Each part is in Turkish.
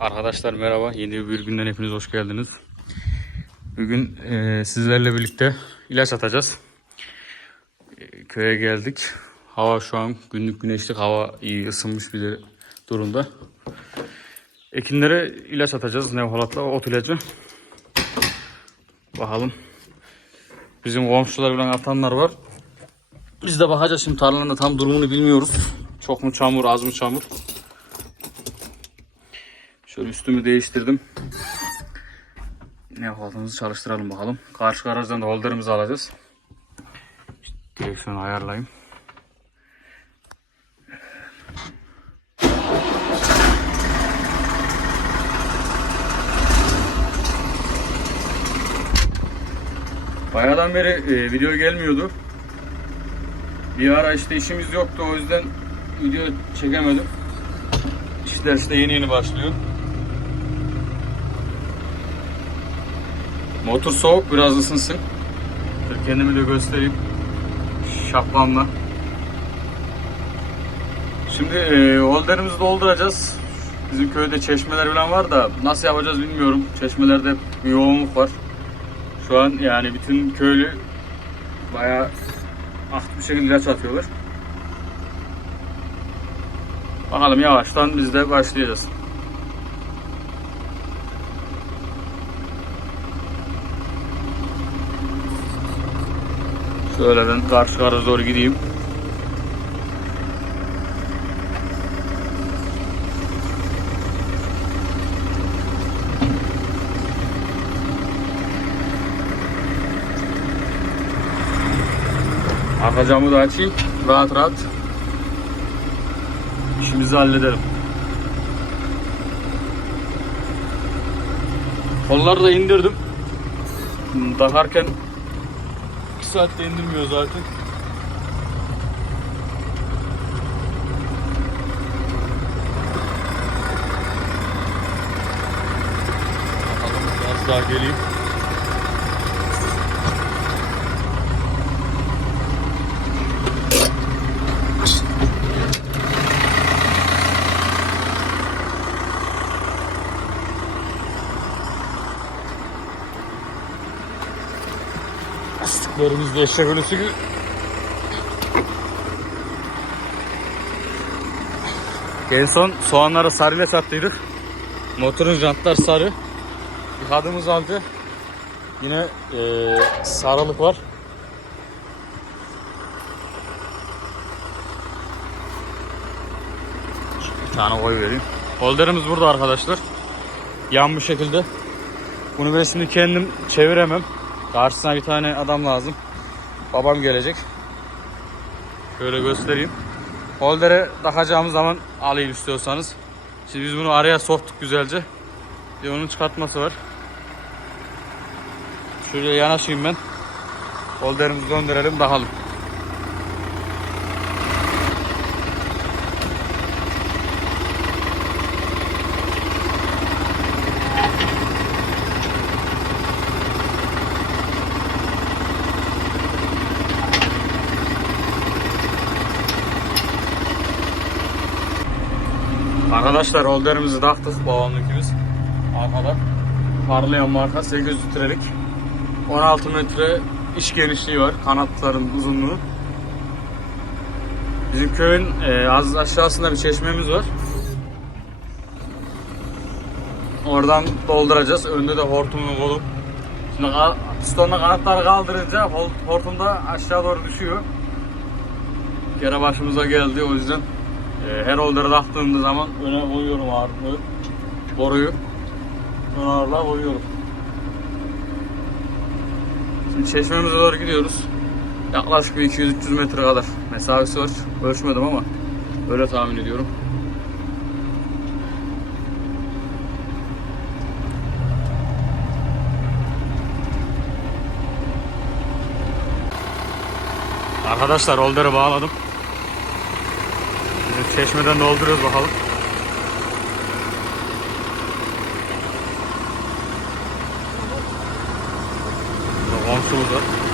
Arkadaşlar merhaba. Yeni bir günden hepiniz hoş geldiniz. Bugün e, sizlerle birlikte ilaç atacağız. E, köye geldik. Hava şu an günlük güneşlik hava iyi ısınmış bir durumda. Ekinlere ilaç atacağız. Nevhalatla ot ilacı. Bakalım. Bizim komşular bilen atanlar var. Biz de bakacağız şimdi tarlanın tam durumunu bilmiyoruz. Çok mu çamur, az mı çamur? Şöyle üstümü değiştirdim. Ne yapalımızı çalıştıralım bakalım. Karşı garajdan da holderimizi alacağız. İşte direksiyonu ayarlayayım. Bayağıdan beri e, video gelmiyordu. Bir ara işte işimiz yoktu o yüzden video çekemedim. İşler işte yeni yeni başlıyor. Motor soğuk biraz ısınsın. Kendimi de göstereyim. Şaplamla. Şimdi e, holderimizi dolduracağız. Bizim köyde çeşmeler falan var da nasıl yapacağız bilmiyorum. Çeşmelerde bir yoğunluk var. Şu an yani bütün köylü bayağı aktif bir şekilde ilaç atıyorlar. Bakalım yavaştan biz de başlayacağız. Şöyle karşı karşı doğru gideyim. Arka camı da açayım. Rahat rahat işimizi hallederim. Kolları da indirdim. Takarken 2 saatte indirmiyor zaten. Bakalım biraz daha geleyim. Lastiklerimiz de eşek ölüsü. En son soğanları sarıyla sattıydık. Motorun jantlar sarı. Yıkadığımız halde yine eee sarılık var. Bir tane koy vereyim. Holderimiz burada arkadaşlar. Yan bu şekilde. Bunu ben şimdi kendim çeviremem. Karşısına bir tane adam lazım. Babam gelecek. Şöyle göstereyim. Holdere takacağımız zaman alayım istiyorsanız. Şimdi biz bunu araya soktuk güzelce. Bir onun çıkartması var. Şöyle yanaşayım ben. Holderimizi gönderelim bakalım. Arkadaşlar holderimizi taktık babamınkimiz. Arkada. Parlayan marka 800 litrelik. 16 metre iş genişliği var. Kanatların uzunluğu. Bizim köyün e, az aşağısında bir çeşmemiz var. Oradan dolduracağız. Önde de hortumunu koyduk. Şimdi pistonla kanatları kaldırınca hortum da aşağı doğru düşüyor. Gene başımıza geldi o yüzden e, her holdere taktığımız zaman öne koyuyorum ağırlığı. Boruyu. Ön ağırlığa koyuyorum. Şimdi çeşmemize doğru gidiyoruz. Yaklaşık bir 200-300 metre kadar mesafesi var. Ölçmedim ama öyle tahmin ediyorum. Arkadaşlar holderi bağladım. Çeşmeden dolduruyoruz bakalım. Komşumuz var.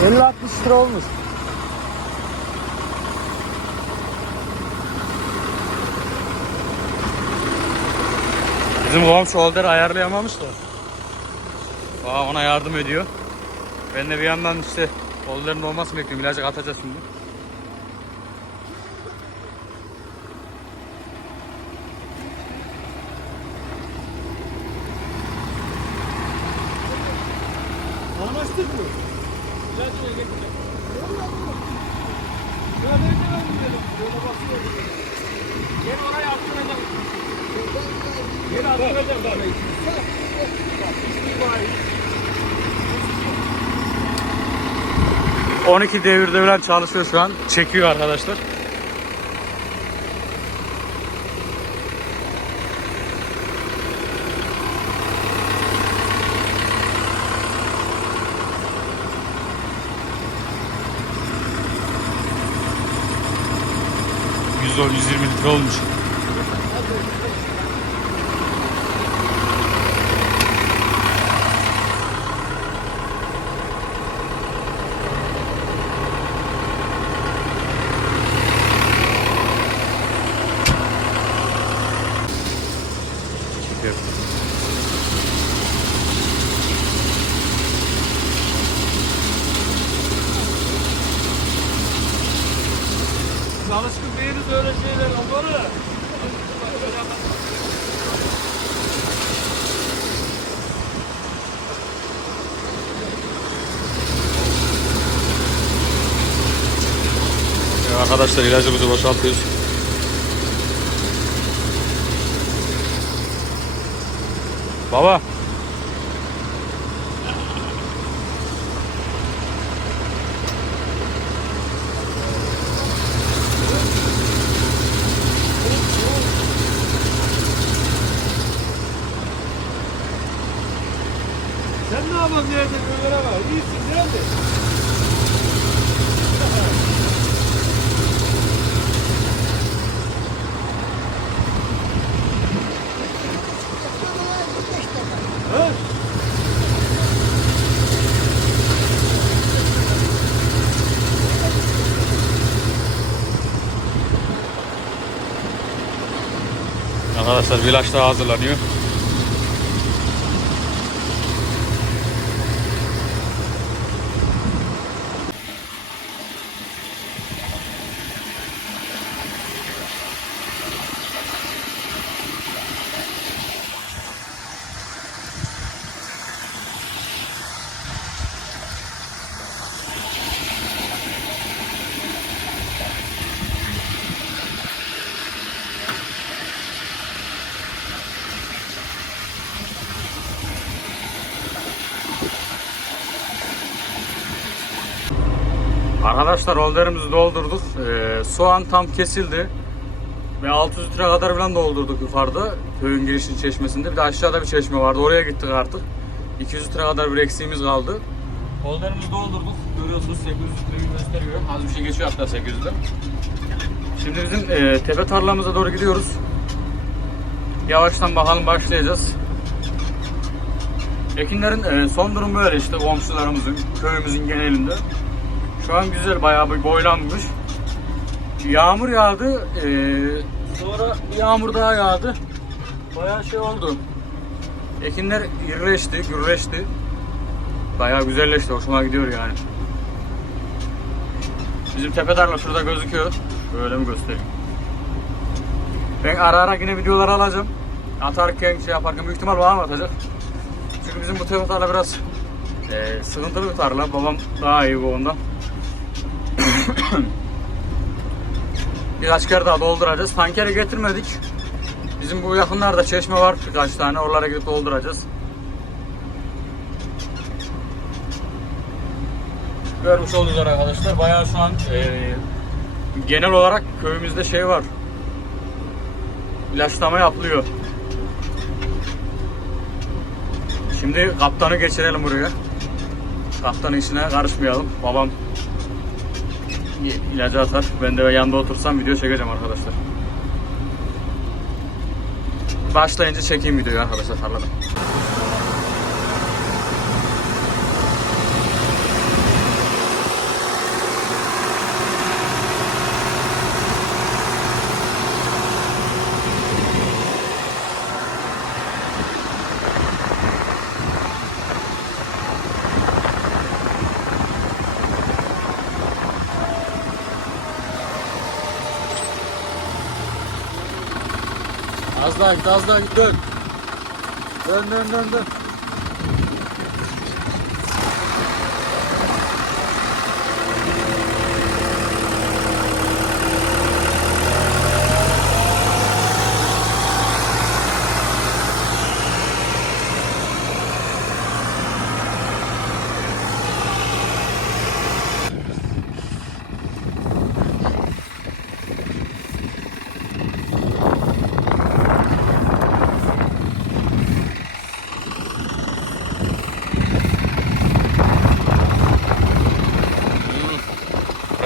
50-60 lira olmuş. Bizim komşu holder ayarlayamamış da. Aa, ona yardım ediyor. Ben de bir yandan işte holderin olmasını bekliyorum. İlacı atacağız şimdi. Gel attıracağım orayı. Hiçbir var. 12 devirde falan çalışıyor şu an. Çekiyor arkadaşlar. %100, 120 litre olmuş. Çekiyor. Biz alışkın değiliz öyle şeyler. Onları. Ya Arkadaşlar ilacımızı boşaltıyoruz. Baba. Arkadaşlar ilaç daha hazırlanıyor. Arkadaşlar holderimizi doldurduk. Ee, soğan tam kesildi. Ve 600 litre kadar falan doldurduk yukarıda. Köyün girişin çeşmesinde. Bir de aşağıda bir çeşme vardı. Oraya gittik artık. 200 litre kadar bir eksiğimiz kaldı. Holderimizi doldurduk. Görüyorsunuz 800 litreyi gösteriyor. Az bir şey geçiyor hatta 800'den. Şimdi bizim e, tepe tarlamıza doğru gidiyoruz. Yavaştan bakalım başlayacağız. Ekinlerin e, son durumu böyle işte komşularımızın, köyümüzün genelinde. Şu an güzel bayağı bir boylanmış. Yağmur yağdı. eee, sonra bir yağmur daha yağdı. Bayağı şey oldu. Ekinler irileşti, gürleşti. Bayağı güzelleşti. Hoşuma gidiyor yani. Bizim tepe tarla şurada gözüküyor. Böyle mi göstereyim? Ben ara ara yine videolar alacağım. Atarken şey yaparken büyük ihtimal bana atacak? Çünkü bizim bu tepe tarla biraz eee, sıkıntılı bir tarla. Babam daha iyi bu ondan. Birkaç kere daha dolduracağız. Tankeri getirmedik. Bizim bu yakınlarda çeşme var birkaç tane. Oralara gidip dolduracağız. Görmüş oldunuz arkadaşlar. Bayağı şu an eee, genel olarak köyümüzde şey var. İlaçlama yapılıyor. Şimdi kaptanı geçirelim buraya. Kaptanın işine karışmayalım. Babam ilacı atar. Ben de yanında otursam video çekeceğim arkadaşlar. Başlayınca çekeyim videoyu arkadaşlar tarlada. Az daha git, az daha git, dön. Dön, dön, dön, dön.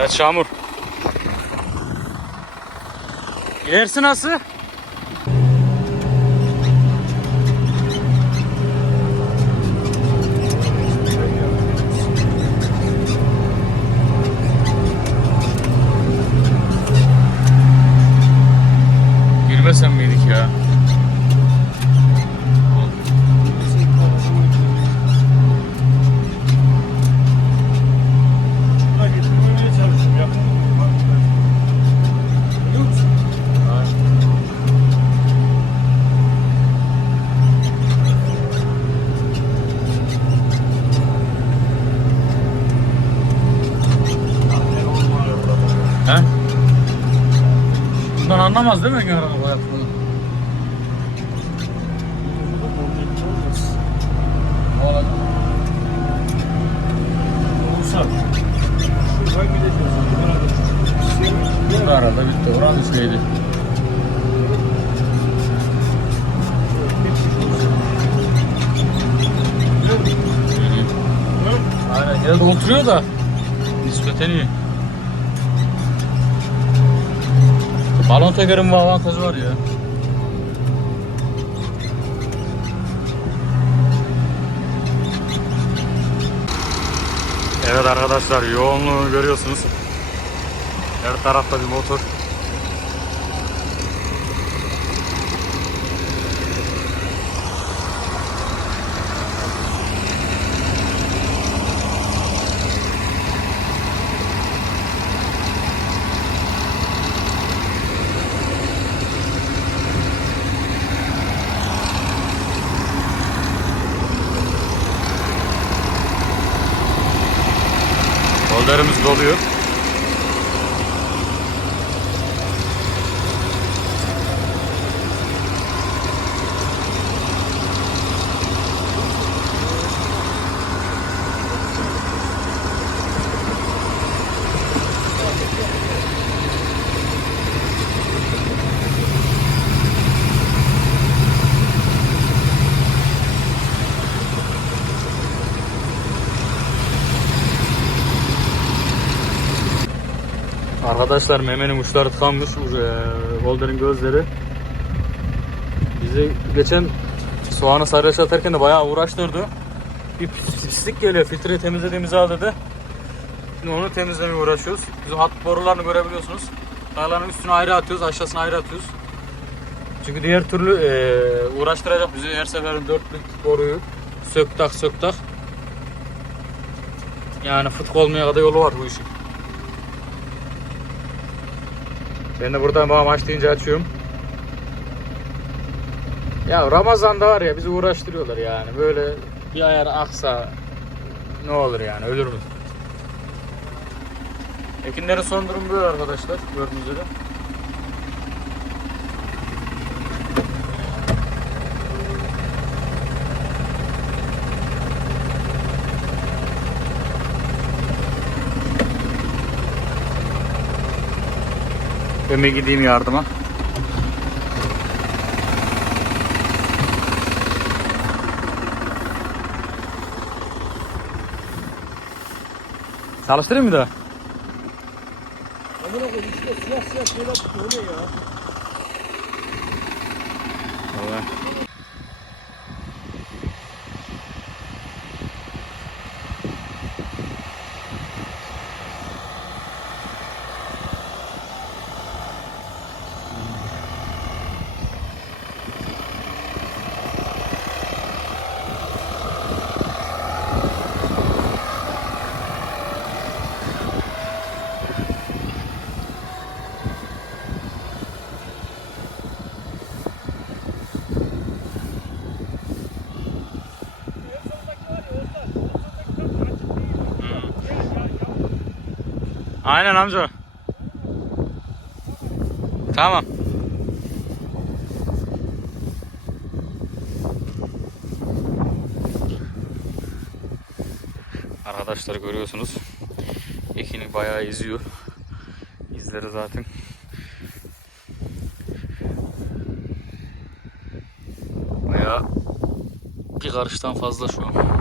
Evet Şamur. İlerisi nasıl? Anlamaz değil mi gideceğiz. Burada Bu arada bitti. Oranın şeydi. Aynen. Ya da oturuyor da. Nispeten iyi. Balon tekerin bir avantajı var ya. Evet arkadaşlar yoğunluğu görüyorsunuz. Her tarafta bir motor. Kollarımız doluyor. Arkadaşlar memenin uçları tıkanmış. Eee, Golder'in gözleri. Bizi geçen soğanı sarıya atarken de bayağı uğraştırdı. Bir pis- pislik geliyor. Filtreyi temizlediğimizi al dedi. Şimdi onu temizlemeye uğraşıyoruz. Bizim hat borularını görebiliyorsunuz. Dağların üstüne ayrı atıyoruz, aşağısına ayrı atıyoruz. Çünkü diğer türlü eee, uğraştıracak bizi her seferin dörtlük boruyu sök tak sök tak. Yani fıtık olmaya kadar yolu var bu işin. Ben de buradan babam aç deyince açıyorum. Ya Ramazan'da var ya bizi uğraştırıyorlar yani. Böyle bir ayar aksa ne olur yani ölür mü? Ekinlerin son durumu böyle arkadaşlar gördüğünüz üzere. Bir gideyim yardıma. Çalıştırayım mı da? Amına koyayım içinde siyah siyah şeyler ne ya? Vallahi. En sondaki var ya ondan. O sondaki çok açık değil. Gel ya ya. Aynen amca. Tamam. Arkadaşlar görüyorsunuz. Ekini bayağı eziyor. İzleri zaten. Bayağı bir karıştan fazla şu an.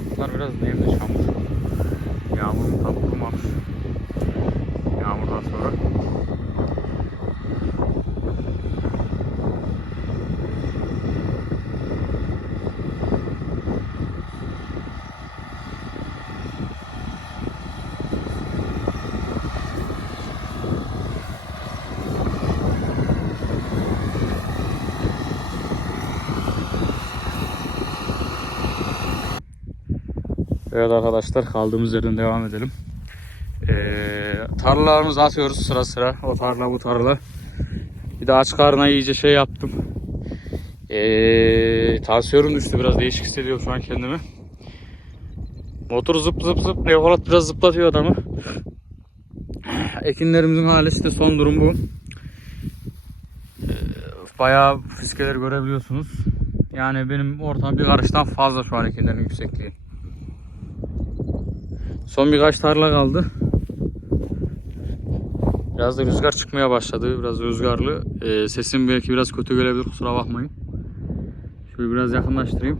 saatler biraz nemli Evet arkadaşlar kaldığımız yerden devam edelim. Ee, tarlalarımızı atıyoruz sıra sıra. O tarla bu tarla. Bir de aç karnına iyice şey yaptım. Ee, tansiyonum düştü biraz değişik hissediyorum şu an kendimi. Motor zıp zıp zıp. Neolat biraz zıplatıyor adamı. Ekinlerimizin hali işte son durum bu. Ee, bayağı fiskeleri görebiliyorsunuz. Yani benim ortam bir karıştan fazla şu an ekinlerin yüksekliği. Son birkaç tarla kaldı. Biraz da rüzgar çıkmaya başladı. Biraz rüzgarlı. Ee, sesim belki biraz kötü gelebilir. Kusura bakmayın. Şöyle biraz yakınlaştırayım.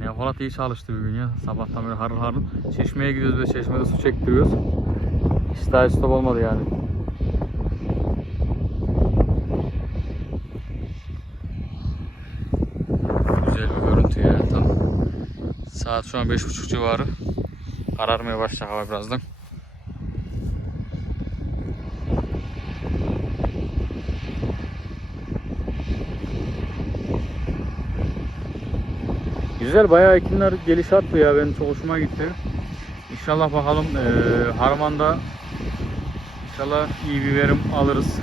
Nefalat iyi çalıştı bugün ya. Sabahtan böyle harıl harıl. Çeşmeye gidiyoruz ve çeşmede su çektiriyoruz. Hiç daha stop olmadı yani. Güzel bir görüntü ya. Tam saat şu an 5.30 civarı. Kararmaya başlayacak hava birazdan. Güzel bayağı ekinler gelişattı ya benim çok hoşuma gitti. İnşallah bakalım eee Harman'da inşallah iyi bir verim alırız.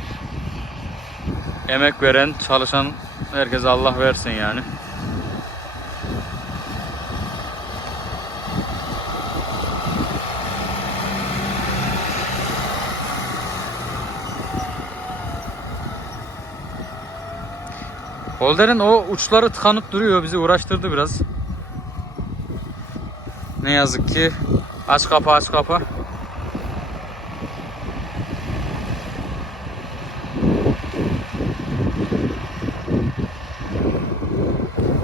Emek veren, çalışan herkese Allah versin yani. Holder'in o uçları tıkanıp duruyor. Bizi uğraştırdı biraz. Ne yazık ki. Aç kapa aç kapa.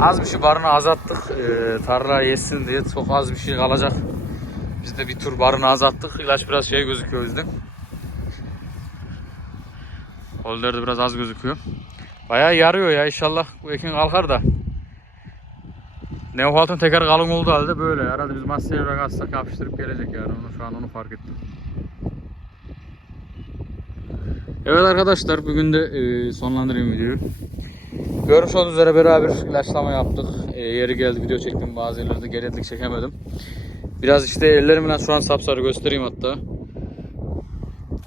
Az bir şey barını azalttık. Ee, tarla yesin diye çok az bir şey kalacak. Biz de bir tur barını azalttık. İlaç biraz şey gözüküyor o yüzden. Holder de biraz az gözüküyor. Bayağı yarıyor ya inşallah bu ekin kalkar da. Neohalt'ın teker kalın olduğu halde böyle. Arada biz masaya atsak yapıştırıp gelecek yani. Onu şu an onu fark ettim. Evet arkadaşlar bugün de e, sonlandırayım videoyu. Görmüş olduğunuz üzere beraber ilaçlama yaptık. E, yeri geldi video çektim bazı yerlerde gereklik çekemedim. Biraz işte ellerimle şu an sapsarı göstereyim hatta.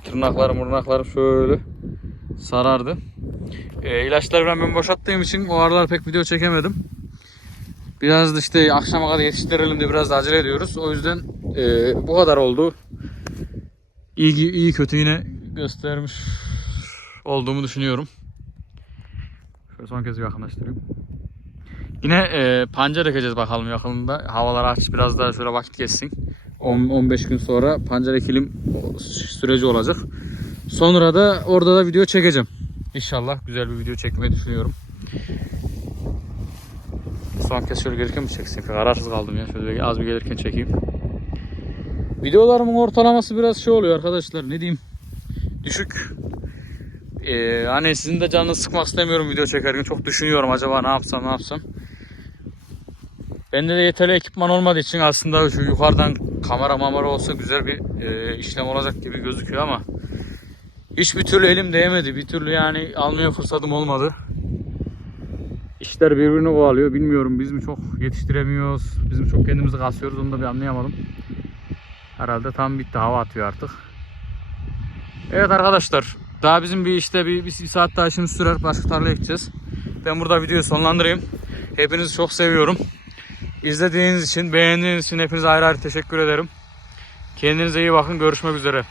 Tırnaklarım mırnaklarım şöyle sarardı. E, ilaçları ben, ben boşalttığım için o aralar pek video çekemedim. Biraz da işte akşama kadar yetiştirelim diye biraz da acele ediyoruz. O yüzden e, bu kadar oldu. İyi, iyi kötü yine göstermiş olduğumu düşünüyorum. Şöyle son kez bir yakınlaştırayım. Yine e, pancar ekeceğiz bakalım yakında. Havalar aç biraz daha şöyle vakit geçsin. 10-15 gün sonra pancar ekilim süreci olacak. Sonra da orada da video çekeceğim. İnşallah güzel bir video çekmeyi düşünüyorum. Son kez şöyle gelirken mi çeksem? Kararsız kaldım ya. Şöyle az bir gelirken çekeyim. Videolarımın ortalaması biraz şey oluyor arkadaşlar. Ne diyeyim? Düşük. Ee, hani sizin de canınızı sıkmak istemiyorum video çekerken. Çok düşünüyorum acaba ne yapsam ne yapsam. Bende de yeterli ekipman olmadığı için aslında şu yukarıdan kamera mamara olsa güzel bir e, işlem olacak gibi gözüküyor ama hiçbir türlü elim değmedi. Bir türlü yani almaya fırsatım olmadı. İşler birbirini kovalıyor. Bilmiyorum biz mi çok yetiştiremiyoruz, biz mi çok kendimizi kasıyoruz onu da bir anlayamadım. Herhalde tam bitti hava atıyor artık. Evet arkadaşlar daha bizim bir işte bir, bir, bir saat daha işimiz sürer. Başka tarlaya gideceğiz. Ben burada videoyu sonlandırayım. Hepinizi çok seviyorum. İzlediğiniz için, beğendiğiniz için hepinize ayrı ayrı teşekkür ederim. Kendinize iyi bakın. Görüşmek üzere.